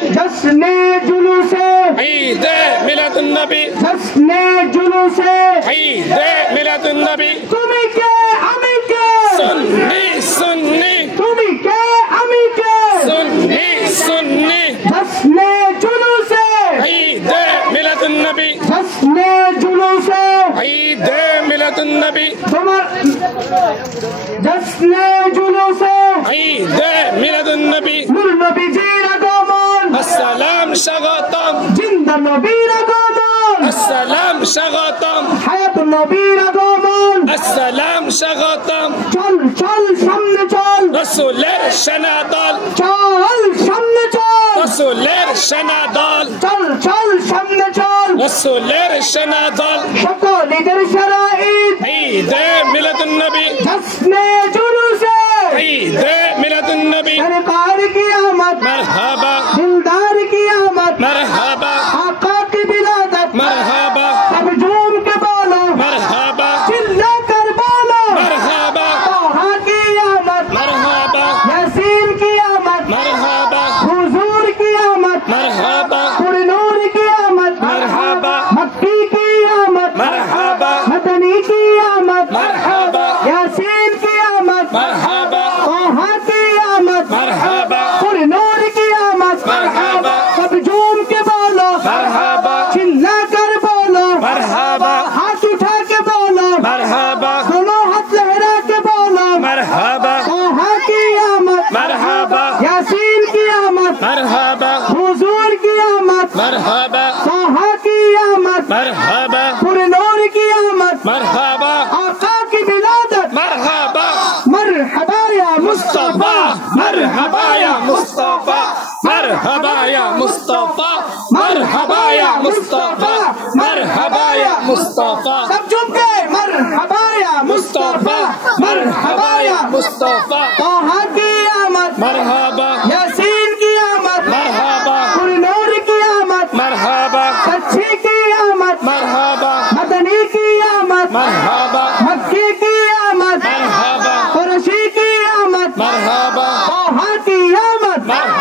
جشن جلوس عید میلاد النبی، جشن جلوس عید میلاد النبی، তুমি কে আমি কে সুন্নি সুন্নি তুমি কে আমি কে সুন্নি সুন্নি, جشن جلوس عید میلاد النبی، جشن جلوس عید میلاد النبی، তোমার جشن جلوس عید میلاد النبی، নূর নবীজির আগমন السلام স্বাগতম, জিন্দা নবীর আগমন السلام স্বাগতম, হায়াত নবীর আগমন السلام স্বাগতম, চল চল সামনে চল রসুলের সেনাদল, চল সামনে চল রসুলের সেনাদল, চল চল সামনে চল রসুলের সেনাদল, সকল ঈদের সারা ঈদ عید میلاد النبی، জশ্নে জুলুসে عید میلاد النبی، সরকার কি আমত مرحبا দিলদার কি আমত مرحبا آقا کی ولادت مرحبا سب جھوم کے بولو مرحبا چلا کر بولو مرحبا طه کی آمد مرحبا یاسین کی آمد مرحبا حضور کی آمد مرحبا پر نور کی آمد مرحبا مکی کی آمد مرحبا مدنی کی آمد مرحبا یاسین کی آمد مرحبا طه کی آمد مرحبا پر نور کی آمد مرحبا سب جھوم کے بولو مرحبا چلا کر بولو مرحبا ہاتھ اٹھا کے بولو مرحبا دونوں ہاتھ لہرا کے بولو مرحبا طه کی آمد مرحبا یاسین کی آمد مرحبا حضور کی آمد مرحبا طه کی آمد مرحبا پر نور کی آمد مرحبا آقا کی ولادت مرحبا مرحبا یا مصطفى مرحبا يا مصطفى مرحبا يا مصطفى مرحبا يا مصطفى مرحبا يا مصطفى سب جھک گئے مرحبا یا مصطفى مرحبا يا مصطفى طه کی آمد مرحبا یاسین کی آمد مرحبا پر نور کی آمد مرحبا سچی کی آمد مرحبا مدنی کی آمد مرحبا مکی کی آمد مرحبا قرشی کی آمد مرحبا طه کی آمد مرحبا